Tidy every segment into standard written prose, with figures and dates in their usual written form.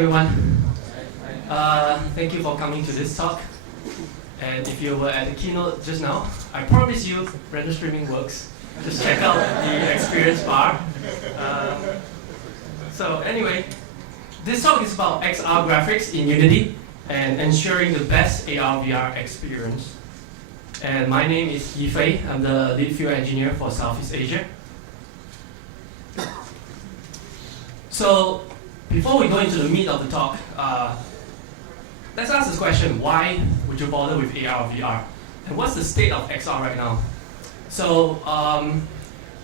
everyone. Thank you for coming to this talk. And if you were at the keynote just now, I promise you render streaming works. Just check out the experience bar. So anyway, this talk is about XR graphics in Unity and ensuring the best AR/VR experience. And my name is Yifei. I'm the lead field engineer for Southeast Asia. So before we go into the meat of the talk, let's ask this question: why would you bother with AR or VR? And what's the state of XR right now? So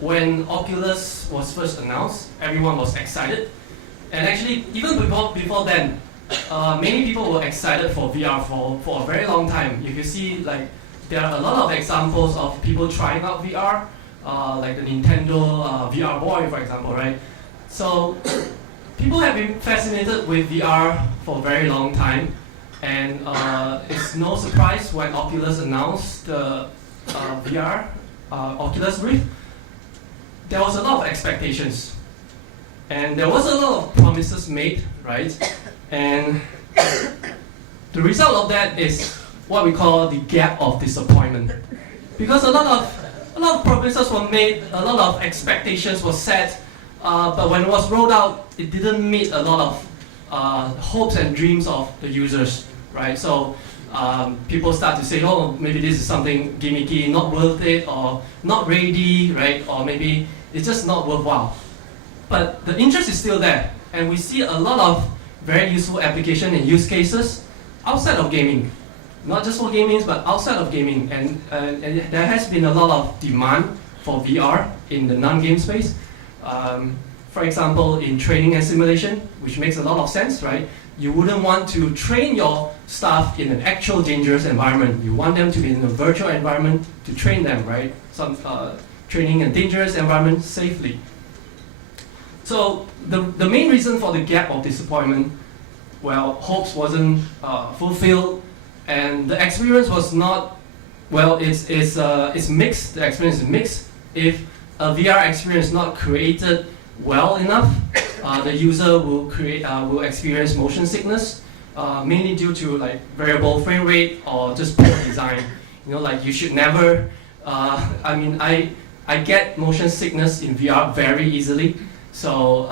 when Oculus was first announced, everyone was excited. And actually, even before then, many people were excited for VR for a very long time. If you see, like, there are a lot of examples of people trying out VR, like the Nintendo VR Boy, for example, right? So people have been fascinated with VR for a very long time. And it's no surprise when Oculus announced the VR, Oculus Rift, there was a lot of expectations. And there was a lot of promises made, right? And the result of that is what we call the gap of disappointment. Because a lot of promises were made, a lot of expectations were set, but when it was rolled out, it didn't meet a lot of hopes and dreams of the users, right? So people start to say, oh, maybe this is something gimmicky, not worth it, or not ready, right? Or maybe it's just not worthwhile. But the interest is still there, and we see a lot of very useful application and use cases outside of gaming. Not just for gaming, but outside of gaming. And there has been a lot of demand for VR in the non-game space. For example, in training and simulation, which makes a lot of sense, right? You wouldn't want to train your staff in an actual dangerous environment. You want them to be in a virtual environment to train them, right? Some training in a dangerous environment safely. So the main reason for the gap of disappointment, well, hopes wasn't fulfilled, and the experience was not, well, it's mixed. The experience is mixed. If a VR experience is not created well enough, the user will experience motion sickness, mainly due to like variable frame rate or just poor design. You know, like you should never. I get motion sickness in VR very easily, so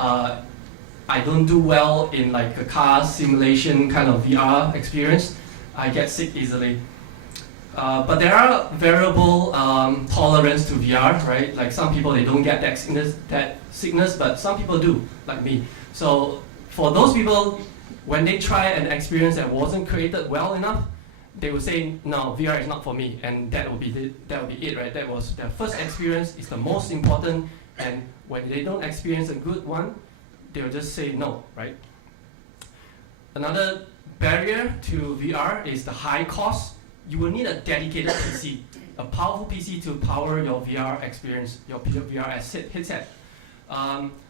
I don't do well in like a car simulation kind of VR experience. I get sick easily. But there are variable tolerance to VR, right? Like some people, they don't get that sickness, but some people do, like me. So for those people, when they try an experience that wasn't created well enough, they will say, no, VR is not for me, and that will be it, right? That was their first experience, is the most important, and when they don't experience a good one, they'll just say no, right? Another barrier to VR is the high cost. You will need a dedicated PC, a powerful PC to power your VR experience, your VR headset.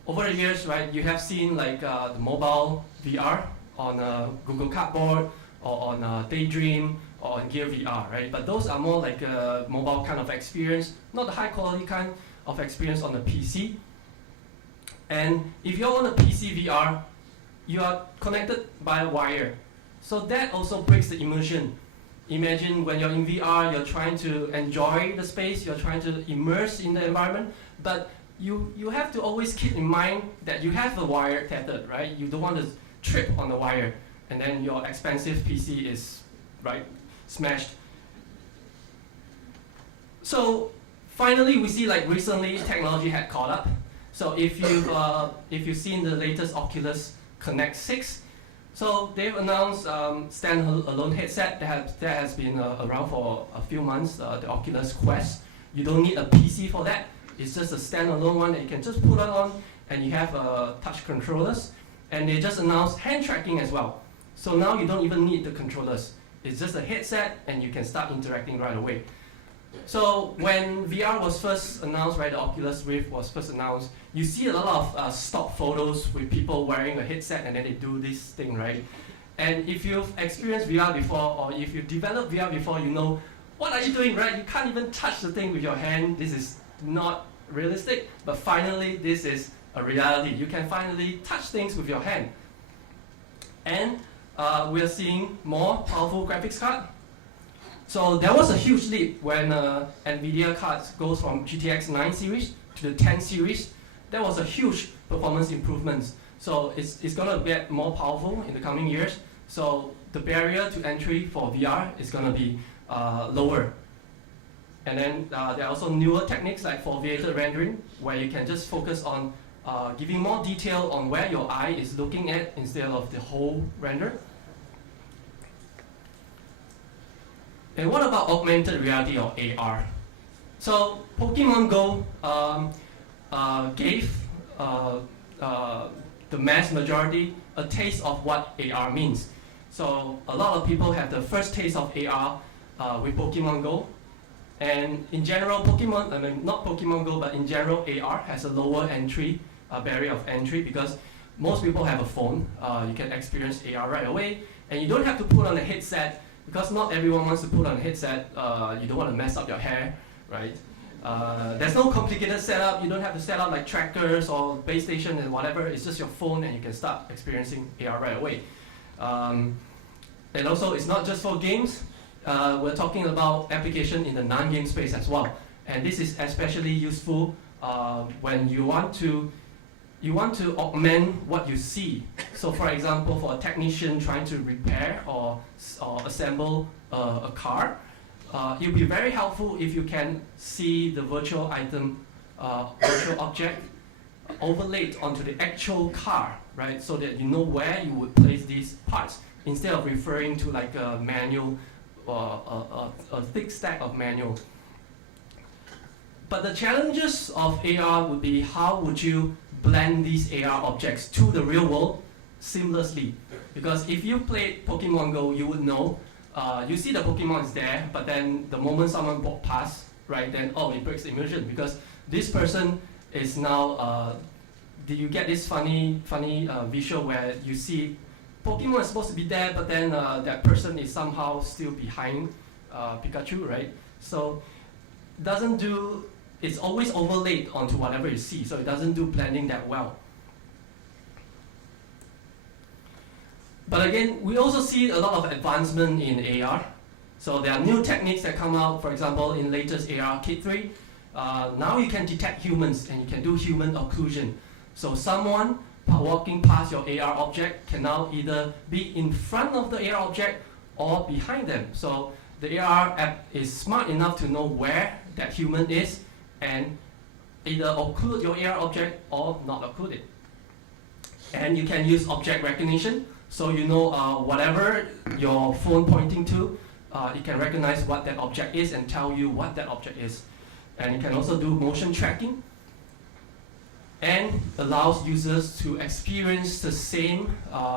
Over the years, right, you have seen like the mobile VR on Google Cardboard or on Daydream or on Gear VR, right? But those are more like a mobile kind of experience, not the high quality kind of experience on the PC. And if you're on a PC VR, you are connected by a wire. So that also breaks the immersion. Imagine when you're in VR, you're trying to enjoy the space, you're trying to immerse in the environment, but you have to always keep in mind that you have a wire tethered, right? You don't want to trip on the wire, and then your expensive PC is, right, smashed. So finally, we see like recently technology had caught up. So if you've seen the latest Oculus Connect 6, so they've announced standalone headset that has been around for a few months, the Oculus Quest. You don't need a PC for that. It's just a standalone one that you can just put it on, and you have touch controllers. And they just announced hand tracking as well. So now you don't even need the controllers. It's just a headset, and you can start interacting right away. So when VR was first announced, right, the Oculus Rift was first announced, you see a lot of stock photos with people wearing a headset and then they do this thing, right? And if you've experienced VR before, or if you've developed VR before, you know, what are you doing, right? You can't even touch the thing with your hand. This is not realistic, but finally this is a reality. You can finally touch things with your hand. And we are seeing more powerful graphics card. So there was a huge leap when NVIDIA cards goes from GTX 9 series to the 10 series. There was a huge performance improvements. So it's going to get more powerful in the coming years. So the barrier to entry for VR is going to be lower. And then there are also newer techniques like foveated rendering, where you can just focus on giving more detail on where your eye is looking at instead of the whole render. And what about augmented reality or AR? So Pokemon Go gave the mass majority a taste of what AR means. So a lot of people have the first taste of AR with Pokemon Go. And in general, not Pokemon Go, but in general, AR has a lower entry, barrier of entry, because most people have a phone. You can experience AR right away, and you don't have to put on a headset, because not everyone wants to put on a headset. You don't want to mess up your hair, right? There's no complicated setup. You don't have to set up like trackers or base station and whatever. It's just your phone, and you can start experiencing AR right away. And also, it's not just for games. We're talking about application in the non-game space as well. And this is especially useful when you want to augment what you see. So for example, for a technician trying to repair or assemble a car, it will be very helpful if you can see the virtual item, virtual object overlaid onto the actual car, right? So that you know where you would place these parts instead of referring to like a manual or a thick stack of manual. But the challenges of AR would be, how would you blend these AR objects to the real world seamlessly? Because if you played Pokemon Go, you would know, you see the Pokemon is there, but then the moment someone walk past, right, then it breaks the immersion, because this person is now, you get this funny visual where you see Pokemon is supposed to be there, but then that person is somehow still behind Pikachu, right? So it's always overlaid onto whatever you see, so it doesn't do blending that well. But again, we also see a lot of advancement in AR. So there are new techniques that come out, for example, in latest AR Kit 3. Now you can detect humans and you can do human occlusion. So someone walking past your AR object can now either be in front of the AR object or behind them. So the AR app is smart enough to know where that human is and either occlude your AR object or not occlude it. And you can use object recognition, so you know whatever your phone pointing to, it can recognize what that object is and tell you what that object is. And it can also do motion tracking and allows users to experience the same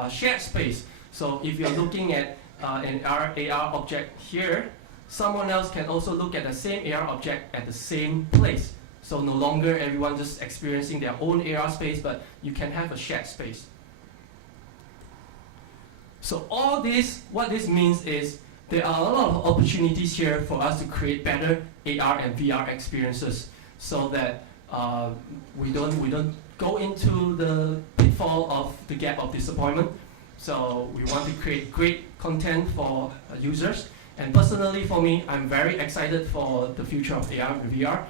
shared space. So if you're looking at an AR object here, someone else can also look at the same AR object at the same place. So no longer everyone just experiencing their own AR space, but you can have a shared space. So all this, what this means is there are a lot of opportunities here for us to create better AR and VR experiences, so that we don't go into the pitfall of the gap of disappointment. So we want to create great content for users. And personally for me, I'm very excited for the future of AR and VR,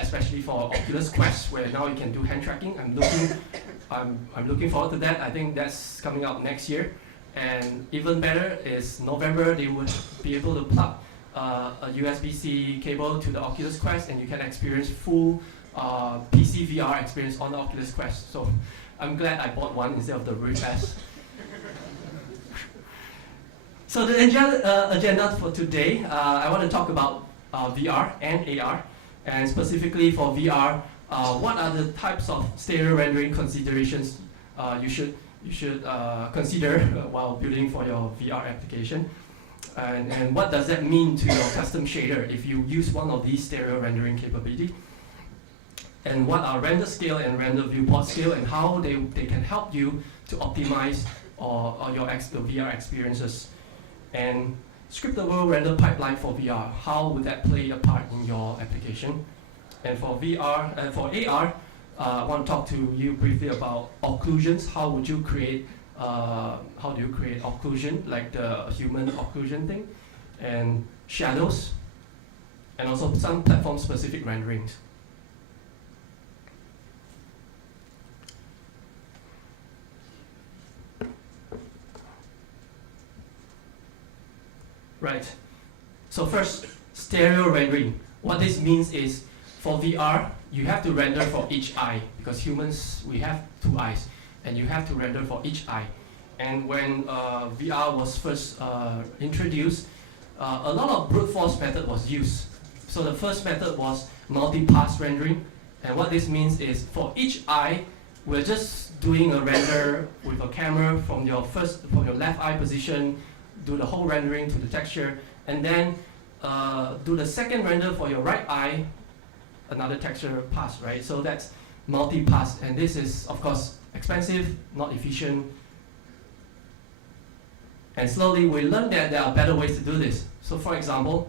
especially for Oculus Quest, where now you can do hand tracking. I'm looking forward to that. I think that's coming out next year. And even better is November, they would be able to plug a USB-C cable to the Oculus Quest, and you can experience full PC VR experience on the Oculus Quest. So I'm glad I bought one instead of the Rift S. So the agenda for today, I want to talk about VR and AR, and specifically for VR, what are the types of stereo rendering considerations you should consider while building for your VR application, and what does that mean to your custom shader if you use one of these stereo rendering capability, and what are RenderScale and RenderViewportScale, and how they can help you to optimize your VR experiences, and scriptable render pipeline for VR. How would that play a part in your application? And for VR and for AR, I want to talk to you briefly about occlusions. How would you create how do you create occlusion, like the human occlusion thing, and shadows, and also some platform-specific renderings. Right. So first, stereo rendering. What this means is, for VR, you have to render for each eye, because humans, we have 2 eyes, and you have to render for each eye. And when VR was first introduced, a lot of brute force method was used. So the first method was multi-pass rendering, and what this means is, for each eye, we're just doing a render with a camera from your left eye position, do the whole rendering to the texture, and then do the second render for your right eye, another texture pass, right? So that's multi-pass, and this is, of course, expensive, not efficient. And slowly we learned that there are better ways to do this. So for example,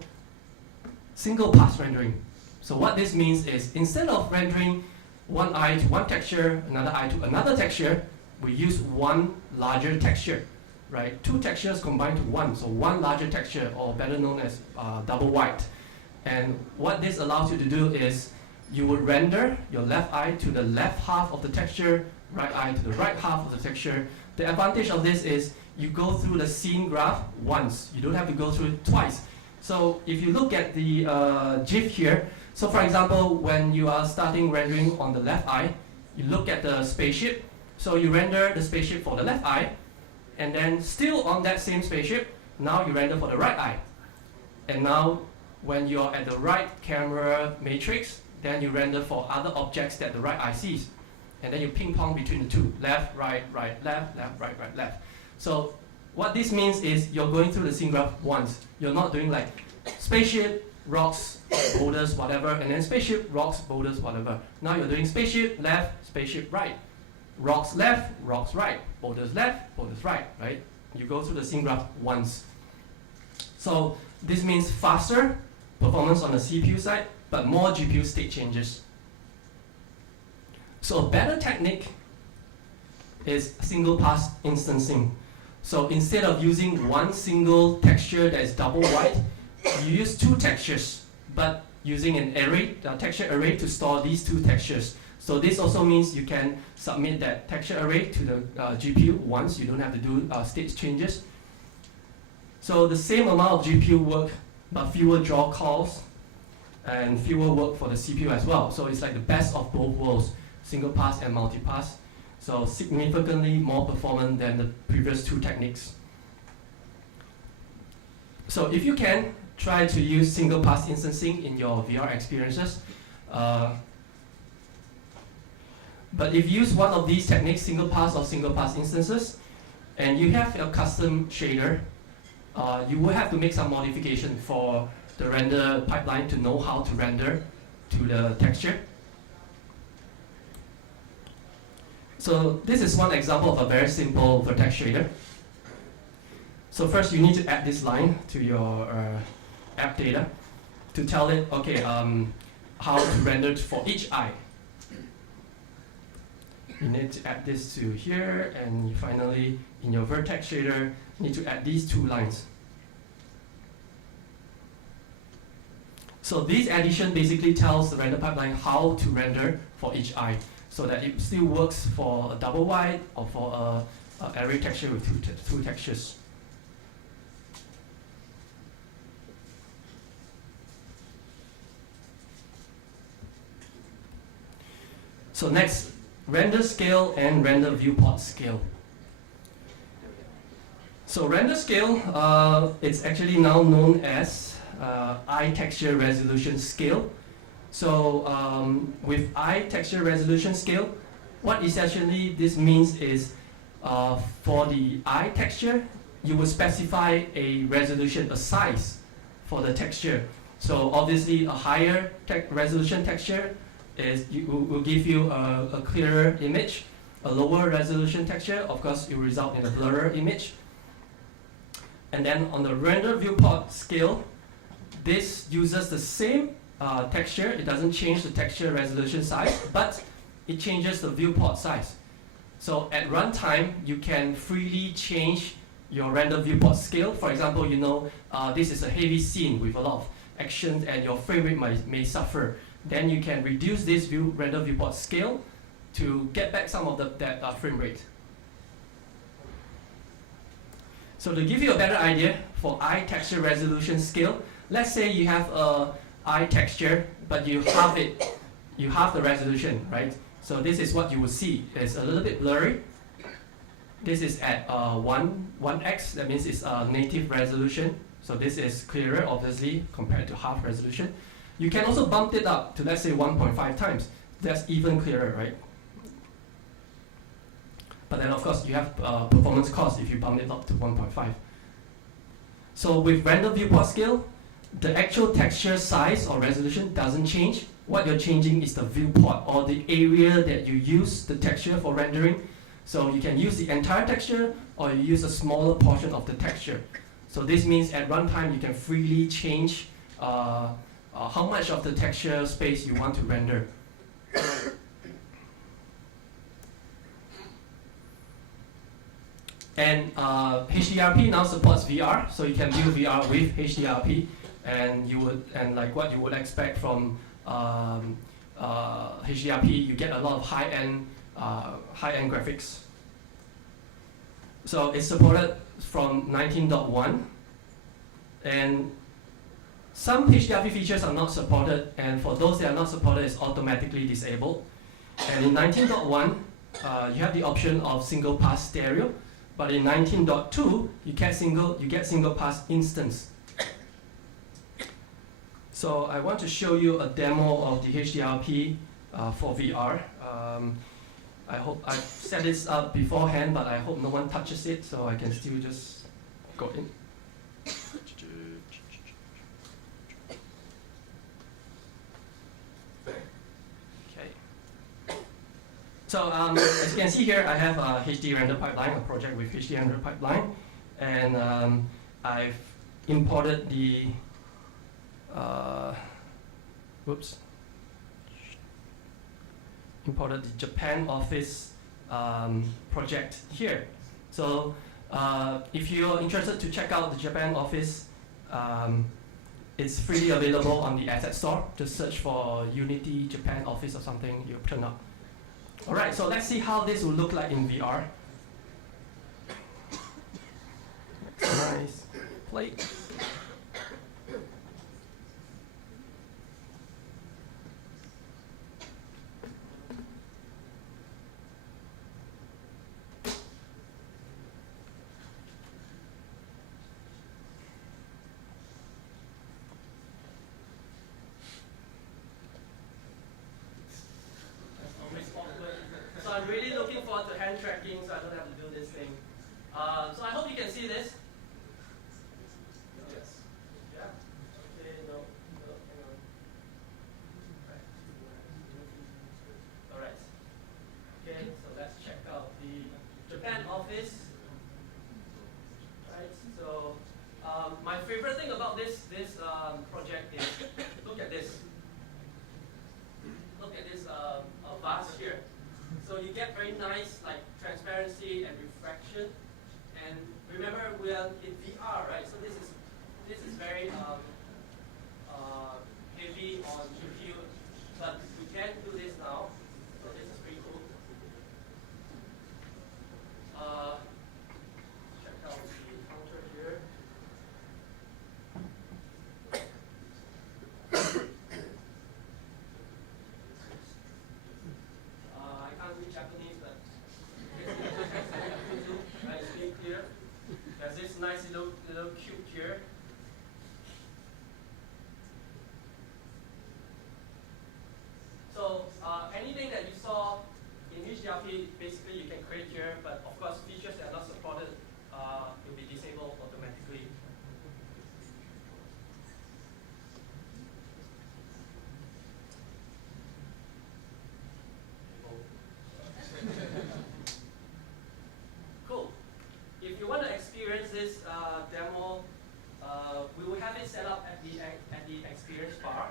single pass rendering. So what this means is, instead of rendering one eye to one texture, another eye to another texture, we use one larger texture. Right, 2 textures combined to one, so one larger texture, or better known as double white. And what this allows you to do is, you would render your left eye to the left half of the texture, right eye to the right half of the texture. The advantage of this is, you go through the scene graph once, you don't have to go through it twice. So if you look at the GIF here, so for example, when you are starting rendering on the left eye, you look at the spaceship, so you render the spaceship for the left eye, and then still on that same spaceship, now you render for the right eye. And now, when you're at the right camera matrix, then you render for other objects that the right eye sees. And then you ping pong between the two, left, right, right, left, left, right, right, left. So what this means is, you're going through the scene graph once. You're not doing like spaceship, rocks, boulders, whatever, and then spaceship, rocks, boulders, whatever. Now you're doing spaceship, left, spaceship, right. Rocks left, rocks right, boulders left, boulders right, right? You go through the scene graph once. So this means faster performance on the CPU side, but more GPU state changes. So a better technique is single pass instancing. So instead of using one single texture that is double white, you use 2 textures, but using an array, texture array, to store these 2 textures. So this also means you can submit that texture array to the GPU once. You don't have to do state changes. So the same amount of GPU work, but fewer draw calls, and fewer work for the CPU as well. So it's like the best of both worlds, single pass and multi-pass. So significantly more performant than the previous 2 techniques. So if you can, try to use single pass instancing in your VR experiences. But if you use one of these techniques, single pass or single pass instances, and you have a custom shader, you will have to make some modification for the render pipeline to know how to render to the texture. So this is one example of a very simple Vertex shader. So first you need to add this line to your app data to tell it, okay, how to render for each eye. You need to add this to here, and you finally, in your Vertex shader, need to add these 2 lines. So this addition basically tells the render pipeline how to render for each eye, so that it still works for a double white or for a array texture with 2 textures. So next, RenderScale and RenderViewportScale. So RenderScale, it's actually now known as EyeTextureResolution Scale. So with EyeTextureResolution Scale, what essentially this means is, for the eye texture, you will specify a resolution, a size for the texture. So obviously a higher resolution texture will give you a clearer image. A lower resolution texture, of course, it will result in a blurrer image. And then on the render viewport scale, this uses the same texture. It doesn't change the texture resolution size, but it changes the viewport size. So at runtime, you can freely change your render viewport scale. For example, this is a heavy scene with a lot of action and your frame rate may suffer. Then you can reduce this render viewport scale to get back some of that frame rate. So to give you a better idea for EyeTextureResolution Scale, let's say you have a eye texture, but you halve the resolution, right? So this is what you will see. It's a little bit blurry. This is at 1x, that means it's a native resolution. So this is clearer, obviously, compared to half resolution. You can also bump it up to, let's say, 1.5 times. That's even clearer, right? But then, of course, you have performance cost if you bump it up to 1.5. So with render viewport scale, the actual texture size or resolution doesn't change. What you're changing is the viewport or the area that you use the texture for rendering. So you can use the entire texture or you use a smaller portion of the texture. So this means at runtime you can freely change how much of the texture space you want to render. And HDRP now supports VR, so you can view VR with HDRP, and like what you would expect from HDRP, you get a lot of high-end graphics. So it's supported from 19.1, and some HDRP features are not supported, and for those that are not supported, it's automatically disabled. And in 19.1, you have the option of single pass stereo, but in 19.2, you get single pass instance. So I want to show you a demo of the HDRP for VR. I hope I've set this up beforehand, but I hope no one touches it, so I can still just go in. Okay. So as you can see here, I have a HD render pipeline, a project with HD render pipeline, and I've imported the imported the Japan office project here. So if you're interested to check out the Japan office, it's freely available on the asset store. Just search for Unity Japan office or something, you'll turn up. All right, so let's see how this will look like in VR. Nice plate. So I'm really looking forward to hand tracking so I don't have to do this thing. So I hope you can see this. Yes. Yeah? Okay, no, hang on. Alright. Okay, so let's check out the Japan office. Right, so my favorite thing about this project is, look at this. Look at this vase here. So you get very nice like transparency and refraction. And remember, we are in VR, right? So this is very heavy on review, but we can do this now. So this is pretty cool. Check out the counter here. I can't read Japanese, but right, it's pretty clear. There's this nice little cube here. So anything that you saw in HDRP, basically you can create here, but of course features that are not supported will be disabled automatically. Cool. If you want to experience this demo, we will have it set up at the experience bar.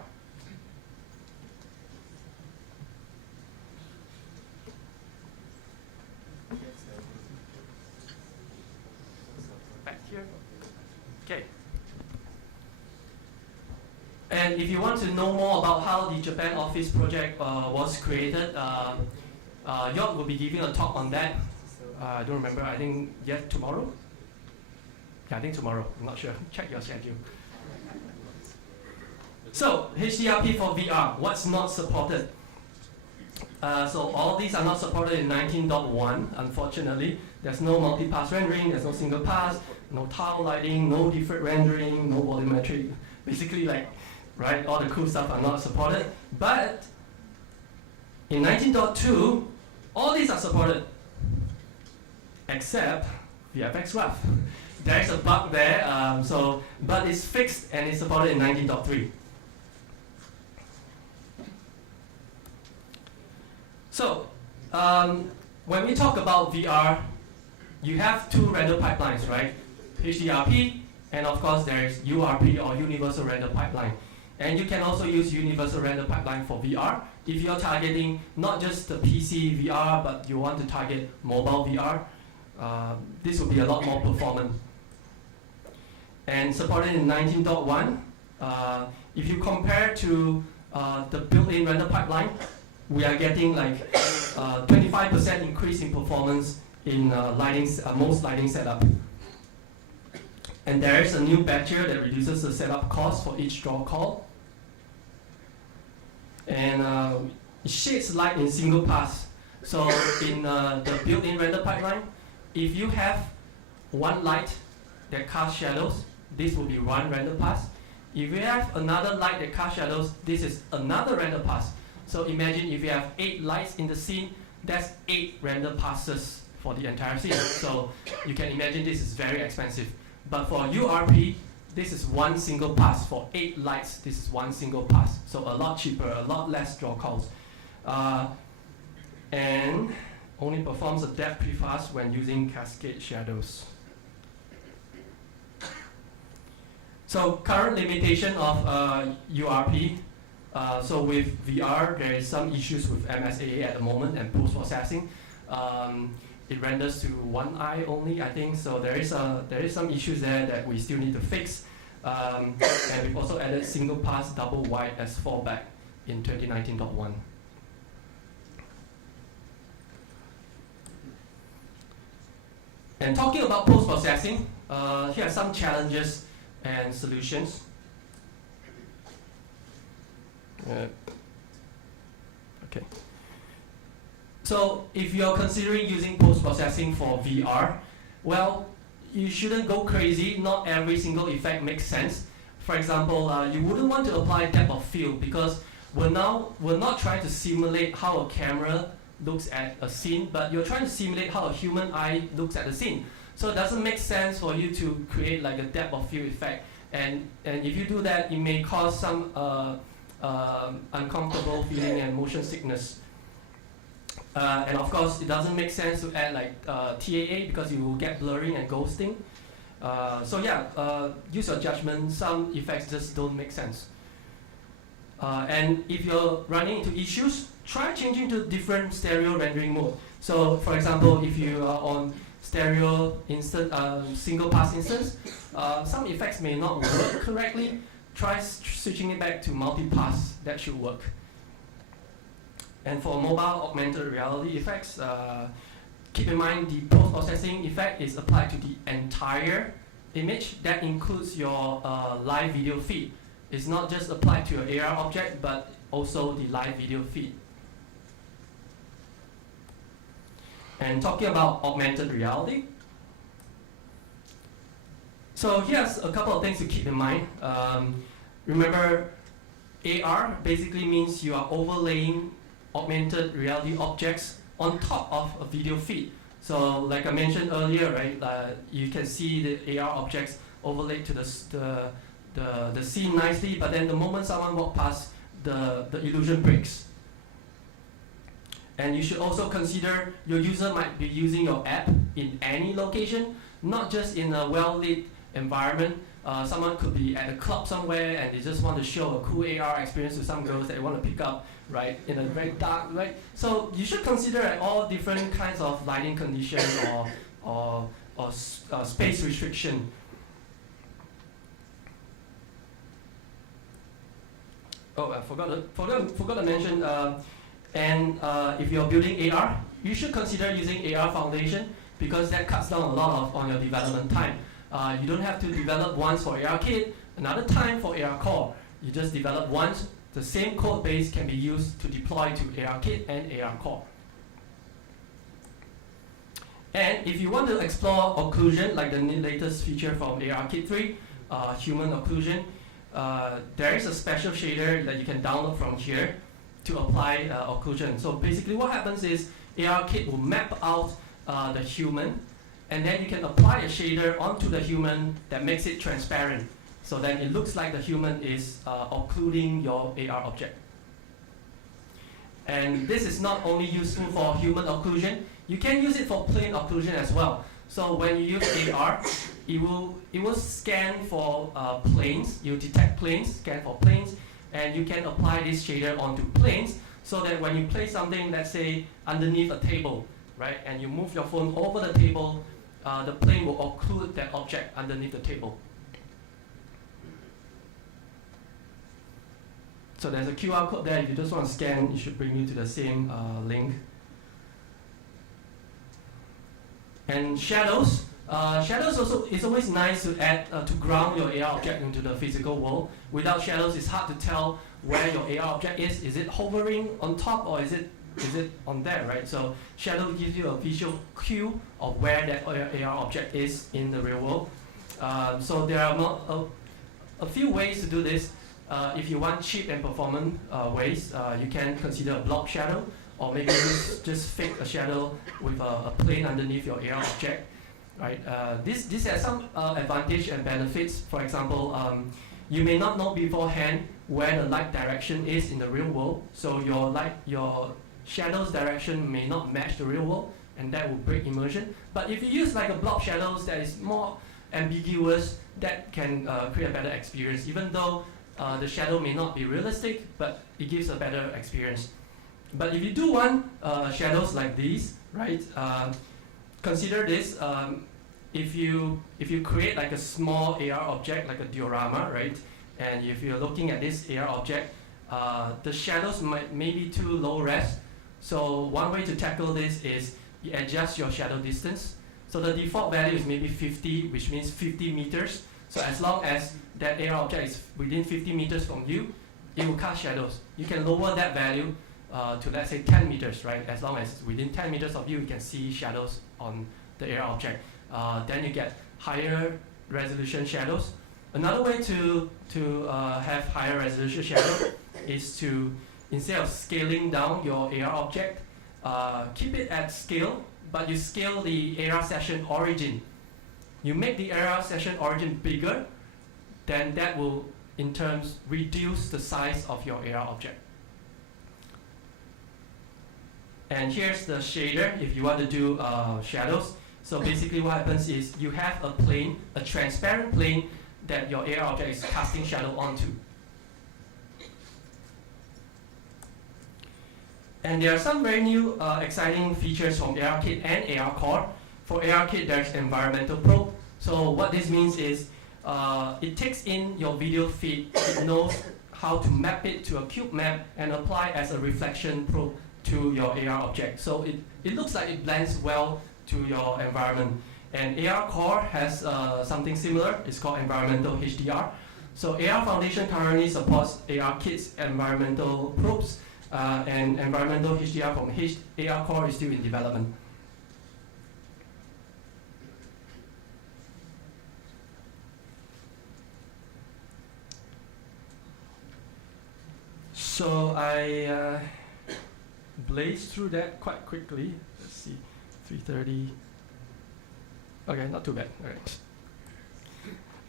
And if you want to know more about how the Japan office project was created, York will be giving a talk on that. I don't remember, I think tomorrow? Yeah, I think tomorrow, I'm not sure. Check your schedule. So, HDRP for VR, what's not supported? So all these are not supported in 19.1, unfortunately. There's no multi-pass rendering, there's no single pass, no tile lighting, no deferred rendering, no volumetric. Basically, like, right, all the cool stuff are not supported. But in 19.2, all these are supported, except VFX Graph. There's a bug there, but it's fixed and it's supported in 19.3. So, when we talk about VR, you have two render pipelines, right? HDRP, and of course there's URP or Universal Render Pipeline. And you can also use Universal Render Pipeline for VR if you're targeting not just the PC VR, but you want to target mobile VR. This will be a lot more performant. And supported in 19.1, if you compare to the built-in render pipeline, we are getting like 25% increase in performance in most lighting setup. And there is a new batcher that reduces the setup cost for each draw call. And it shades light in single pass. So in the built-in render pipeline, if you have one light that casts shadows, this will be one render pass. If you have another light that casts shadows, this is another render pass. So imagine if you have 8 lights in the scene, that's 8 render passes for the entire scene. So you can imagine this is very expensive. But for URP, this is one single pass. For 8 lights, this is one single pass. So a lot cheaper, a lot less draw calls. And only performs a depth prefast when using cascade shadows. So current limitation of URP. So with VR, there is some issues with MSAA at the moment and post-processing. It renders to one eye only, I think. So there is some issues there that we still need to fix. And we've also added single pass double wide as fallback in 2019.1. And talking about post-processing, here are some challenges and solutions. Okay. So if you're considering using post-processing for VR, well, you shouldn't go crazy. Not every single effect makes sense. For example, you wouldn't want to apply depth of field because we're not trying to simulate how a camera looks at a scene, but you're trying to simulate how a human eye looks at the scene. So it doesn't make sense for you to create like a depth of field effect. And if you do that, it may cause some uncomfortable feeling and motion sickness. And of course, it doesn't make sense to add like TAA because you will get blurring and ghosting. So yeah, use your judgment. Some effects just don't make sense. And if you're running into issues, try changing to different stereo rendering mode. So for example, if you are on stereo single pass instance, some effects may not work correctly. Try switching it back to multi-pass, that should work. And for mobile augmented reality effects, keep in mind the post-processing effect is applied to the entire image. That includes your live video feed. It's not just applied to your AR object, but also the live video feed. And talking about augmented reality, so here's a couple of things to keep in mind. Remember, AR basically means you are overlaying augmented reality objects on top of a video feed. So like I mentioned earlier, right, you can see the AR objects overlaid to the scene nicely, but then the moment someone walks past, the illusion breaks. And you should also consider your user might be using your app in any location, not just in a well-lit environment. Someone could be at a club somewhere and they just want to show a cool AR experience to some girls that they want to pick up, right, in a very dark, right? So you should consider all different kinds of lighting conditions or space restriction. Oh, I forgot to mention. If you're building AR, you should consider using AR Foundation because that cuts down a lot on your development time. You don't have to develop once for ARKit, another time for AR Core. You just develop once. The same code base can be used to deploy to ARKit and AR Core. And if you want to explore occlusion, like the latest feature from ARKit 3, human occlusion, there is a special shader that you can download from here to apply occlusion. So basically what happens is ARKit will map out the human, and then you can apply a shader onto the human that makes it transparent. So then it looks like the human is occluding your AR object. And this is not only useful for human occlusion, you can use it for plane occlusion as well. So when you use AR, it will scan for planes, you detect planes, scan for planes, and you can apply this shader onto planes so that when you place something, let's say, underneath a table, right, and you move your phone over the table, the plane will occlude that object underneath the table. So there's a QR code there. If you just want to scan, it should bring you to the same link. And shadows. Shadows also, it's always nice to add, to ground your AR object into the physical world. Without shadows, it's hard to tell where your AR object is. Is it hovering on top or is it on there, right? So shadow gives you a visual cue of where that AR object is in the real world. So there are a few ways to do this. If you want cheap and performant ways, you can consider a blob shadow, or maybe just fake a shadow with a plane underneath your AR object. Right? This has some advantage and benefits. For example, you may not know beforehand where the light direction is in the real world, so your shadow's direction may not match the real world, and that will break immersion. But if you use like a blob shadows that is more ambiguous, that can create a better experience, even though the shadow may not be realistic, but it gives a better experience. But if you do want shadows like these, right? Consider this. If you create like a small AR object, like a diorama, right? And if you're looking at this AR object, the shadows may be too low res. So one way to tackle this is you adjust your shadow distance. So the default value is maybe 50, which means 50 meters. So as long as that AR object is within 50 meters from you, it will cast shadows. You can lower that value to, let's say, 10 meters, right? As long as within 10 meters of you, you can see shadows on the AR object. Then you get higher resolution shadows. Another way to have higher resolution shadow is to, instead of scaling down your AR object, keep it at scale, but you scale the AR session origin. You make the AR session origin bigger, then that will, in terms, reduce the size of your AR object. And here's the shader if you want to do shadows. So basically what happens is you have a plane, a transparent plane that your AR object is casting shadow onto. And there are some very new exciting features from ARKit and AR Core. For ARKit, there's environmental probe. So what this means is it takes in your video feed, it knows how to map it to a cube map and apply as a reflection probe to your AR object. So it looks like it blends well to your environment. And AR Core has something similar. It's called environmental HDR. So AR Foundation currently supports ARKit's environmental probes, and environmental HDR from AR Core is still in development. So I blazed through that quite quickly. Let's see, 3:30. Okay, not too bad. All right.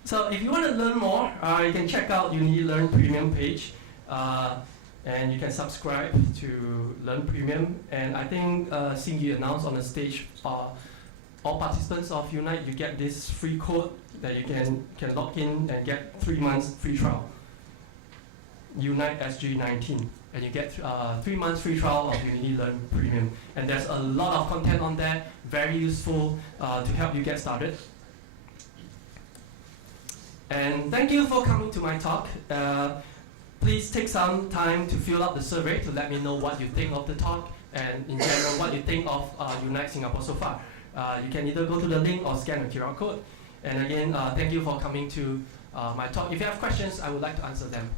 So if you want to learn more, you can check out Unity Learn Premium page, and you can subscribe to Learn Premium. And I think Xing Yi announced on the stage, all participants of Unite, you get this free code that you can log in and get 3 months free trial. Unite SG19, and you get 3 months free trial of Unity Learn Premium. And there's a lot of content on there, very useful to help you get started. And thank you for coming to my talk. Please take some time to fill out the survey to let me know what you think of the talk and in general what you think of Unite Singapore so far. You can either go to the link or scan the QR code. And again, thank you for coming to my talk. If you have questions, I would like to answer them.